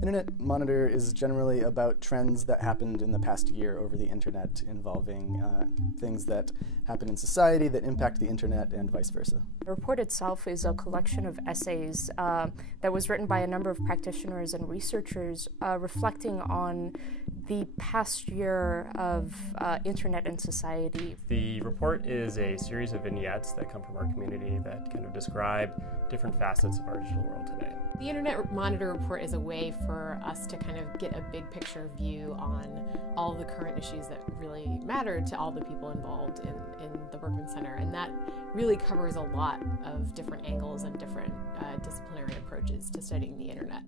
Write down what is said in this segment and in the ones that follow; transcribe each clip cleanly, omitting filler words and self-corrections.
Internet Monitor is generally about trends that happened in the past year over the internet involving things that happen in society that impact the internet and vice versa. The report itself is a collection of essays that was written by a number of practitioners and researchers reflecting on the past year of internet and society. The report is a series of vignettes that come from our community that kind of describe different facets of our digital world today. The Internet Monitor Report is a way for us to kind of get a big picture view on all the current issues that really matter to all the people involved in the Berkman Center, and that really covers a lot of different angles and different disciplinary approaches to studying the internet.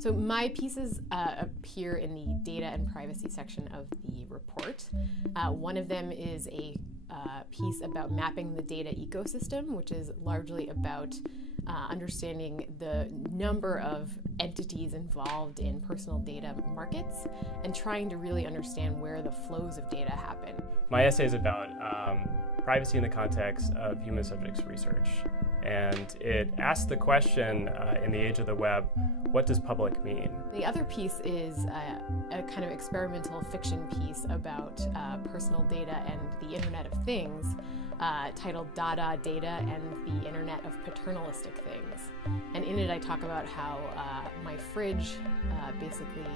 So my pieces appear in the data and privacy section of the report. One of them is a piece about mapping the data ecosystem, which is largely about understanding the number of entities involved in personal data markets and trying to really understand where the flows of data happen. My essay is about privacy in the context of human subjects research, and it asks the question in the age of the web, what does public mean? The other piece is a kind of experimental fiction piece about personal data and the Internet of Things, titled Dada, Data, and the Internet of Paternalistic Things. And in it I talk about how my fridge basically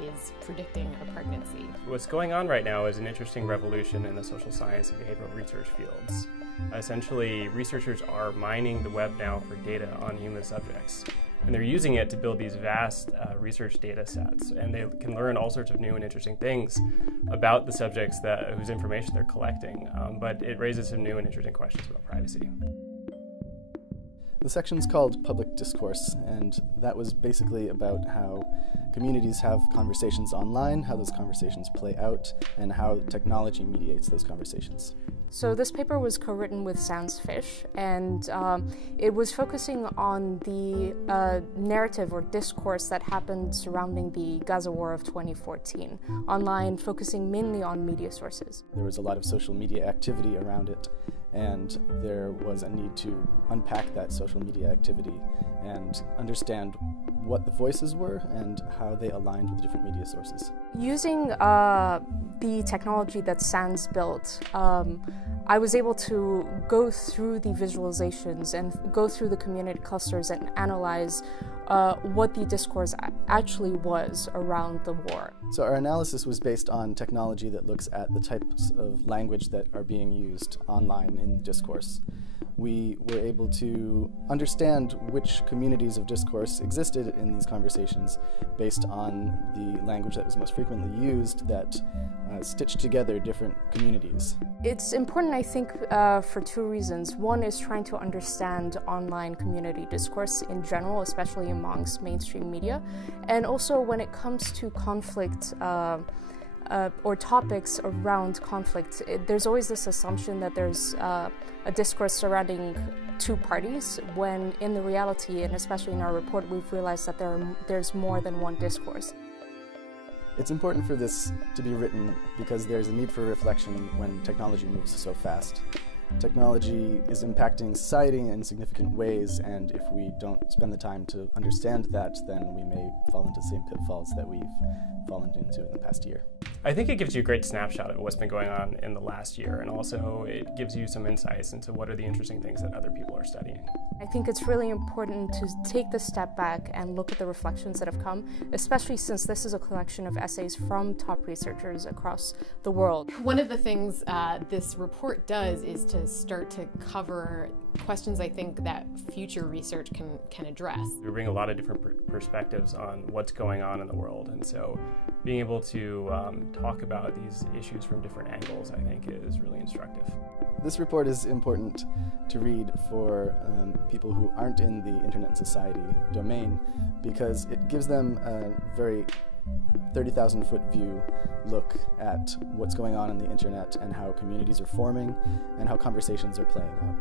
is predicting a pregnancy. What's going on right now is an interesting revolution in the social science and behavioral research fields. Essentially, researchers are mining the web now for data on human subjects. And they're using it to build these vast research data sets, and they can learn all sorts of new and interesting things about the subjects whose information they're collecting, but it raises some new and interesting questions about privacy. The section's called Public Discourse, and that was basically about how communities have conversations online, how those conversations play out, and how technology mediates those conversations. So this paper was co-written with Sans Fish, and it was focusing on the narrative or discourse that happened surrounding the Gaza war of 2014, online, focusing mainly on media sources. There was a lot of social media activity around it, and there was a need to unpack that social media activity and understand what the voices were and how they aligned with different media sources. Using the technology that Sans built, I was able to go through the visualizations and go through the community clusters and analyze what the discourse actually was around the war. So our analysis was based on technology that looks at the types of language that are being used online in discourse. We were able to understand which communities of discourse existed in these conversations based on the language that was most frequently used that stitched together different communities. It's important, I think, for two reasons. One is trying to understand online community discourse in general, especially amongst mainstream media, and also when it comes to conflict or topics around conflict, there's always this assumption that there's a discourse surrounding two parties, when in the reality, and especially in our report, we've realized that there's more than one discourse. It's important for this to be written because there's a need for reflection when technology moves so fast. Technology is impacting society in significant ways, and if we don't spend the time to understand that, then we may fall into the same pitfalls that we've fallen into in the past year. I think it gives you a great snapshot of what's been going on in the last year, and also it gives you some insights into what are the interesting things that other people are studying. I think it's really important to take the step back and look at the reflections that have come, especially since this is a collection of essays from top researchers across the world. One of the things this report does is to start to cover questions I think that future research can address. We bring a lot of different perspectives on what's going on in the world, and so being able to talk about these issues from different angles, I think, is really instructive. This report is important to read for people who aren't in the Internet and Society domain because it gives them a very 30,000-foot view look at what's going on the Internet and how communities are forming and how conversations are playing out.